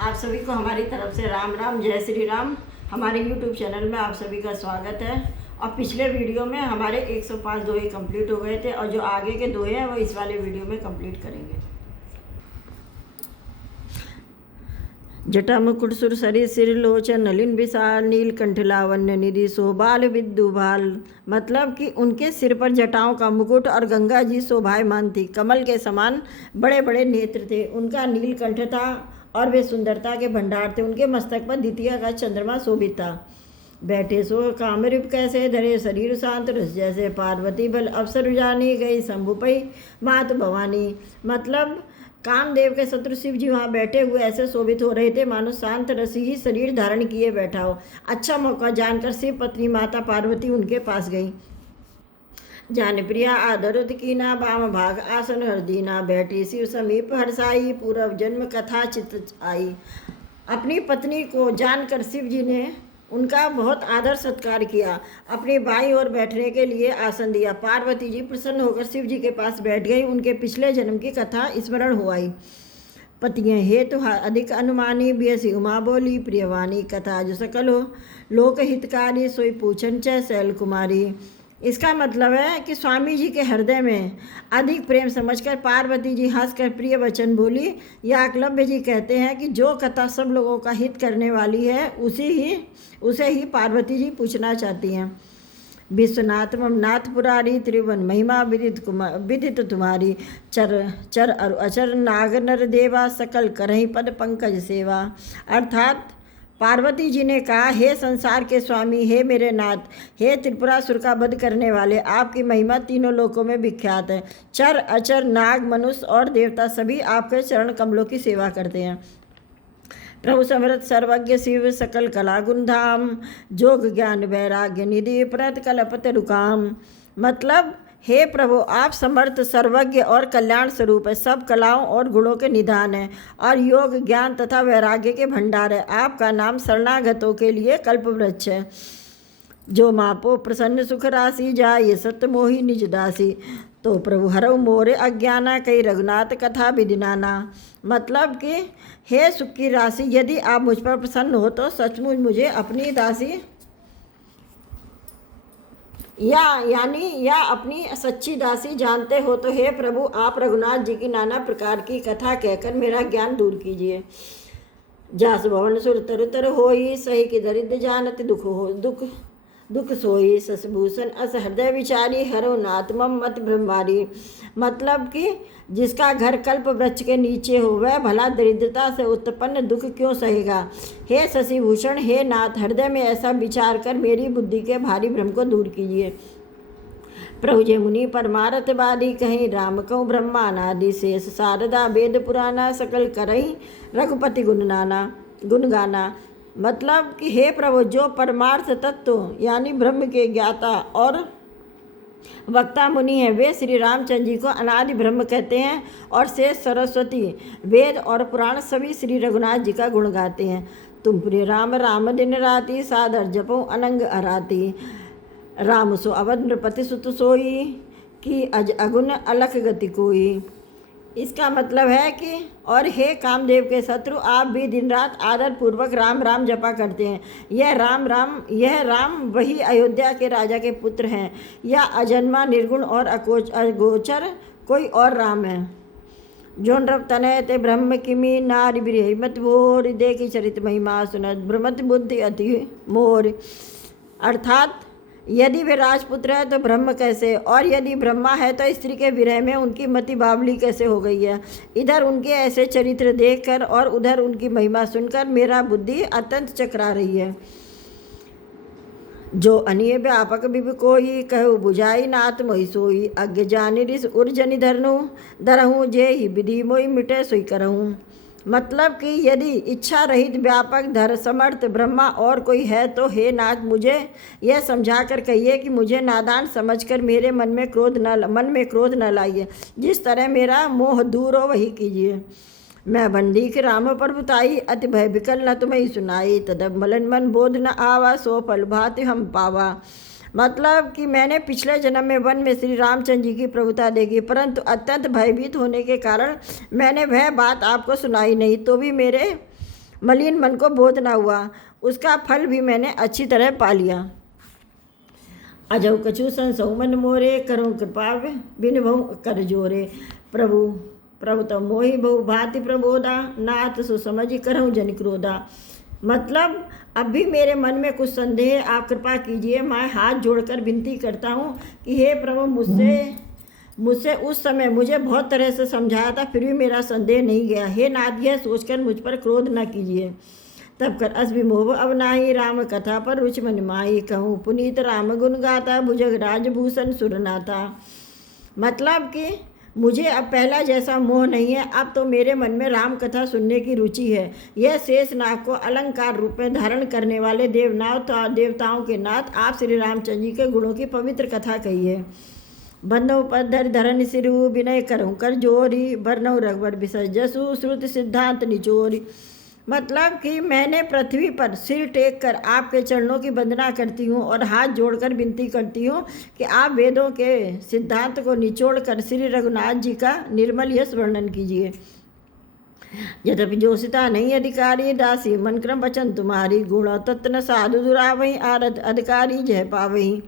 आप सभी को हमारी तरफ से राम राम, जय श्री राम। हमारे YouTube चैनल में आप सभी का स्वागत है। और पिछले वीडियो में हमारे 105 दोहे कंप्लीट हो गए थे और जो आगे के दोहे हैं वो इस वाले वीडियो में कंप्लीट करेंगे। जटा मुकुट सुर सरी सिर लोचन नलिन विशाल नीलकंठ लावण्य निधि शोभाल विद्युभाल। मतलब कि उनके सिर पर जटाओं का मुकुट और गंगा जी शोभायमान थी। कमल के समान बड़े बड़े नेत्र थे। उनका नीलकंठ था और वे सुंदरता के भंडार थे। उनके मस्तक पर द्वितीय का चंद्रमा शोभित था। बैठे सो कामरूप कैसे धरे शरीर शांत रस जैसे पार्वती बल अवसर जानी गई शंभुपई मात भवानी। मतलब कामदेव के शत्रु शिव जी वहाँ बैठे हुए ऐसे शोभित हो रहे थे मानो शांत रसी ही शरीर धारण किए बैठा हो। अच्छा मौका जानकर शिव पत्नी माता पार्वती उनके पास गई। जान प्रिया आदरुत कीना बाम भाग आसन हरदीना बैठी शिव समीप हर्षाई पूर्व जन्म कथा चित आई। अपनी पत्नी को जानकर शिव जी ने उनका बहुत आदर सत्कार किया, अपनी बाईं ओर बैठने के लिए आसन दिया। पार्वती जी प्रसन्न होकर शिव जी के पास बैठ गई। उनके पिछले जन्म की कथा स्मरण हो आई। पतियें हेतु अधिक अनुमानी बियसी उमा बोली प्रियवाणी कथा जो सकल हो लोक हितकारी सोई पूछन च शैल कुमारी। इसका मतलब है कि स्वामी जी के हृदय में अधिक प्रेम समझकर पार्वती जी हंसकर प्रिय वचन बोली। या एकलव्य जी कहते हैं कि जो कथा सब लोगों का हित करने वाली है उसे ही पार्वती जी पूछना चाहती हैं। विश्वनाथ ममनाथ पुरारी त्रिभुवन महिमा विदित तुम्हारी चर चर अचर नाग नर देवा सकल करही पद पंकज सेवा। अर्थात पार्वती जी ने कहा, हे संसार के स्वामी, हे मेरे नाथ, हे त्रिपुरासुर का वध करने वाले, आपकी महिमा तीनों लोकों में विख्यात है। चर अचर नाग मनुष्य और देवता सभी आपके चरण कमलों की सेवा करते हैं। प्रभु समृत सर्वज्ञ शिव सकल कला गुण धाम जोग ज्ञान वैराग्य निधि प्रत कलपत रुकाम। मतलब हे प्रभु, आप समर्थ सर्वज्ञ और कल्याण स्वरूप है, सब कलाओं और गुणों के निधान है और योग ज्ञान तथा वैराग्य के भंडार है। आपका नाम शरणागतों के लिए कल्पवृक्ष है। जो मापो प्रसन्न सुख राशि जाय सत्य मोहि निज दासी। तो प्रभु हरऊ मोरे अज्ञाना कई रघुनाथ कथा विदिनाना। मतलब कि हे सुख की राशि, यदि आप मुझ पर प्रसन्न हो तो सचमुच मुझे अपनी दासी या अपनी सच्ची दासी जानते हो तो हे प्रभु, आप रघुनाथ जी की नाना प्रकार की कथा कहकर मेरा ज्ञान दूर कीजिए। जास भवन सुर तरु तर होई सही की दरिद्र जानत दुख सोई शशभूषण अस हृदय विचारी हरो नाथ मम मत ब्रह्मारी। मतलब कि जिसका घर कल्प वृक्ष के नीचे हो वह भला दरिद्रता से उत्पन्न दुख क्यों सहेगा। हे शशिभूषण, हे नाथ, हृदय में ऐसा विचार कर मेरी बुद्धि के भारी भ्रम को दूर कीजिए। प्रभु जे मुनि परमारथ वादी कहीं राम कहूँ ब्रह्मानादि शेष शारदा वेद पुराना सकल करही रघुपति गुण गाना। मतलब कि हे प्रभु, जो परमार्थ तत्व यानी ब्रह्म के ज्ञाता और वक्ता मुनि हैं वे श्री रामचंद्र जी को अनादि ब्रह्म कहते हैं और शेष सरस्वती वेद और पुराण सभी श्री रघुनाथ जी का गुण गाते हैं। तुम प्रिय राम राम दिन राति सादर जपो अनंग अराती। राम सो अवध नृपति सुत सोई कि अज अगुन अलख गति कोई। इसका मतलब है कि और हे कामदेव के शत्रु, आप भी दिन रात आदर पूर्वक राम राम जपा करते हैं। यह राम वही अयोध्या के राजा के पुत्र हैं या अजन्मा निर्गुण और अगोचर कोई और राम है। जो नृप तनय ते ब्रह्म किमी नारी बिरहिमत भोर देखी चरित महिमा सुनत भ्रमत बुद्धि अति मोर। अर्थात यदि वे राजपुत्र है तो ब्रह्म कैसे, और यदि ब्रह्मा है तो स्त्री के विरह में उनकी मति बावली कैसे हो गई है। इधर उनके ऐसे चरित्र देखकर और उधर उनकी महिमा सुनकर मेरा बुद्धि अत्यंत चकरा रही है। जो अनिय व्यापक विभ कोई कहु बुझाई नाथ मोहि सोई अज्ञ जानि रिस उर्जनि धरहूँ जे ही विधि मोहि मिटे सोई करहूँ। मतलब कि यदि इच्छा रहित व्यापक धर समर्थ ब्रह्मा और कोई है तो हे नाथ, मुझे यह समझा कर कहिए कि मुझे नादान समझकर मेरे मन में क्रोध न लाइए। जिस तरह मेरा मोह दूर हो वही कीजिए। मैं बंदी के राम पर बुताई अति भय विकल न तुम्हें सुनाई तदब मलन मन बोध न आवा सो फल भाति हम पावा। मतलब कि मैंने पिछले जन्म में वन में श्री रामचंद्र जी की प्रभुता देखी, परंतु अत्यंत भयभीत होने के कारण मैंने वह बात आपको सुनाई नहीं। तो भी मेरे मलिन मन को बोध न हुआ, उसका फल भी मैंने अच्छी तरह पा लिया। अजऊ कछु संसहु मन मोरे, करूँ कृपा बिन बहु कर जोरे। प्रभु तब मोहि बहु भांति प्रबोधा, नाथ सो समझ करहूँ जन क्रोधा। मतलब अब भी मेरे मन में कुछ संदेह, आप कृपा कीजिए। मैं हाथ जोड़कर विनती करता हूँ कि हे प्रभु, मुझसे उस समय मुझे बहुत तरह से समझाया था, फिर भी मेरा संदेह नहीं गया। हे नाथ, यह सोचकर मुझ पर क्रोध न कीजिए। तब कर अस विमोह अब नाही, राम कथा पर रुचि मन माही। कहूँ पुनीत राम गुण गाता, भुजग राजभूषण सुरनाथा। मतलब कि मुझे अब पहला जैसा मोह नहीं है, अब तो मेरे मन में राम कथा सुनने की रुचि है। यह शेषनाग को अलंकार रूप में धारण करने वाले देवताओं के नाथ आप श्री रामचंद्र जी के गुणों की पवित्र कथा कहिए। बंधु पद्धर धरन सिरु, विनय करहूँ कर जोरी। बरनऊ रघुवर विसर्ज जसु, श्रुति सिद्धांत निचोरी। मतलब कि मैंने पृथ्वी पर सिर टेक कर आपके चरणों की वंदना करती हूँ और हाथ जोड़कर विनती करती हूँ कि आप वेदों के सिद्धांत को निचोड़ कर श्री रघुनाथ जी का निर्मल यश वर्णन कीजिए। यद्यपि जोशिता नहीं अधिकारी, दासी मन क्रम वचन तुम्हारी। गुण तत्न साधु दुरावही, आरत अधिकारी जय पावही।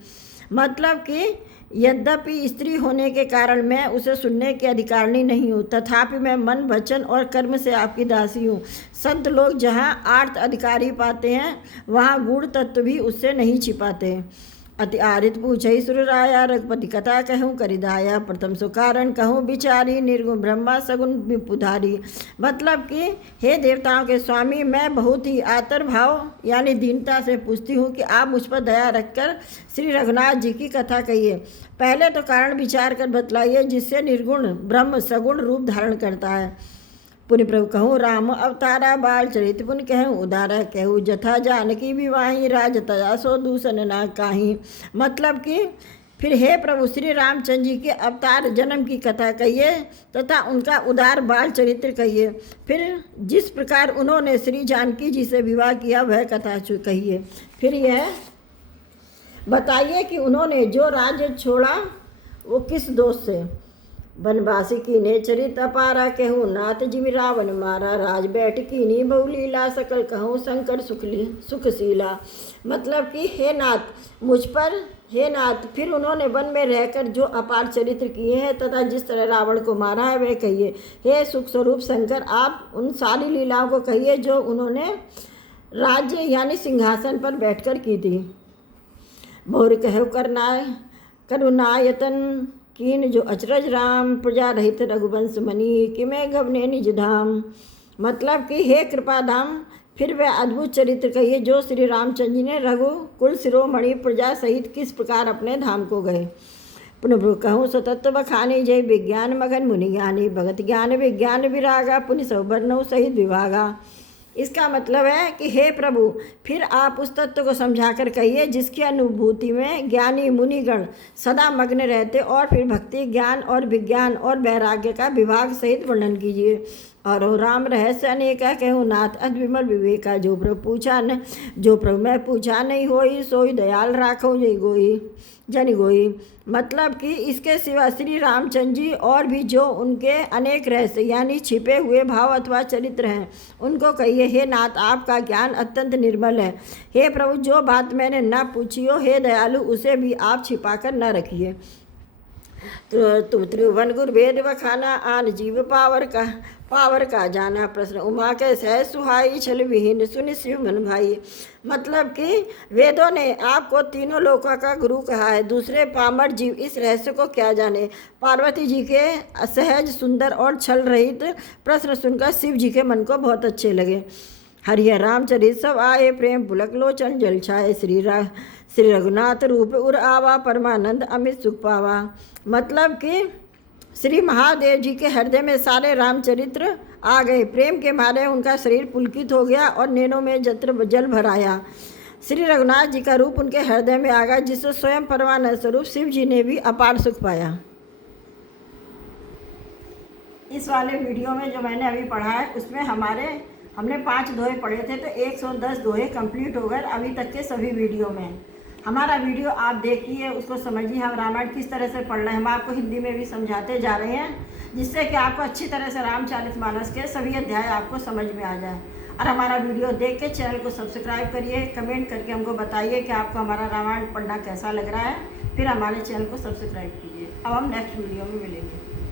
मतलब कि यद्यपि स्त्री होने के कारण मैं उसे सुनने की अधिकारिणी नहीं हूँ, तथापि मैं मन वचन और कर्म से आपकी दासी हूँ। संत लोग जहाँ आर्त अधिकारी पाते हैं, वहाँ गूढ़ तत्व भी उससे नहीं छिपाते। अति आरित पूछई सुर राया, रघुपति कथा कहूँ करिदाया। प्रथम सो कारण कहूँ विचारी, निर्गुण ब्रह्मा सगुण विपुधारी। मतलब कि हे देवताओं के स्वामी, मैं बहुत ही आतर भाव यानी दीनता से पूछती हूँ कि आप मुझ पर दया रखकर श्री रघुनाथ जी की कथा कहिए। पहले तो कारण विचार कर बतलाइए जिससे निर्गुण ब्रह्म सगुण रूप धारण करता है। पुण्य प्रभु कहूँ राम अवतारा, बाल चरित पुण्य कहूँ उदारा। कहूँ जथा जानकी विवाही, राज तया सो दूषण ना काही। मतलब कि फिर हे प्रभु श्री रामचंद्र जी के अवतार जन्म की कथा कहिए तथा उनका उदार बाल चरित्र कहिए। फिर जिस प्रकार उन्होंने श्री जानकी जी से विवाह किया वह कथा कहिए। फिर यह बताइए कि उन्होंने जो राज्य छोड़ा वो किस दोष से। बनवासी की ने चरित अपारा, कहूँ नाथ जिमि रावण मारा। राज बैठ कीनी बहुलीला, सकल कहूँ शंकर सुखशीला। मतलब कि हे नाथ फिर उन्होंने वन में रहकर जो अपार चरित्र किए हैं तथा जिस तरह रावण को मारा है वह कहिए। हे सुख स्वरूप शंकर, आप उन सारी लीलाओं को कहिए जो उन्होंने राज्य यानी सिंहासन पर बैठकर की थी। भोर कहो करुणायतन कीन, जो अचरज राम प्रजा रहित रघुवंश मणि। कि मैं गवने निज धाम। मतलब कि हे कृपा धाम, फिर वह अद्भुत चरित्र कहिए जो श्री रामचंद्र जी ने रघुकुल शिरोमणि प्रजा सहित किस प्रकार अपने धाम को गए। पुनः कहूँ सतत्व बखानी, जय विज्ञान मगन मुनि ज्ञानी। भगत ज्ञान विज्ञान विरागा, पुण्य सौवर्णव सहित विभागा। इसका मतलब है कि हे प्रभु फिर आप उस तत्व को समझाकर कहिए जिसकी अनुभूति में ज्ञानी मुनिगण सदा मग्न रहते, और फिर भक्ति ज्ञान और विज्ञान और वैराग्य का विभाग सहित वर्णन कीजिए। और राम रहस्य अनेका, कहूँ नाथ अद्विमल विवेका। जो प्रभु मैं पूछा नहीं होई, सोई दयाल राखो जन गोई। मतलब कि इसके सिवा श्री रामचंद्र जी और भी जो उनके अनेक रहस्य यानी छिपे हुए भाव अथवा चरित्र हैं उनको कहिए। हे नाथ, आपका ज्ञान अत्यंत निर्मल है। हे प्रभु, जो बात मैंने न पूछी हो, हे दयालु, उसे भी आप छिपाकर न रखिए। तुम त्रिभुवन गुर वेद बखाना, आन जीव पावर का जाना। प्रश्न उमा के सह सुहाई, छल विहीन सुनि शिव मन भाई। मतलब कि वेदों ने आपको तीनों लोकों का गुरु कहा है, दूसरे पामर जीव इस रहस्य को क्या जाने। पार्वती जी के असहज सुंदर और छल रहित प्रश्न सुनकर शिव जी के मन को बहुत अच्छे लगे। हरिहर रामचरित सब आए, प्रेम पुलक लोचन जल छाए। श्री रघुनाथ रूप उर आवा, परमानंद अमित सुख पावा। मतलब कि श्री महादेव जी के हृदय में सारे रामचरित्र आ गए। प्रेम के मारे उनका शरीर पुलकित हो गया और नैनों में जल भर आया। श्री रघुनाथ जी का रूप उनके हृदय में आ गया, जिससे स्वयं परमानंद स्वरूप शिव जी ने भी अपार सुख पाया। इस वाले वीडियो में जो मैंने अभी पढ़ा है उसमें हमने 5 दोहे पढ़े थे, तो 110 दोहे कंप्लीट हो गए अभी तक के सभी वीडियो में। हमारा वीडियो आप देखिए, उसको समझिए हम रामायण किस तरह से पढ़ रहे हैं। हम आपको हिंदी में भी समझाते जा रहे हैं जिससे कि आपको अच्छी तरह से रामचरितमानस के सभी अध्याय आपको समझ में आ जाए। और हमारा वीडियो देख के चैनल को सब्सक्राइब करिए, कमेंट करके हमको बताइए कि आपको हमारा रामायण पढ़ना कैसा लग रहा है। फिर हमारे चैनल को सब्सक्राइब कीजिए। अब हम नेक्स्ट वीडियो में मिलेंगे।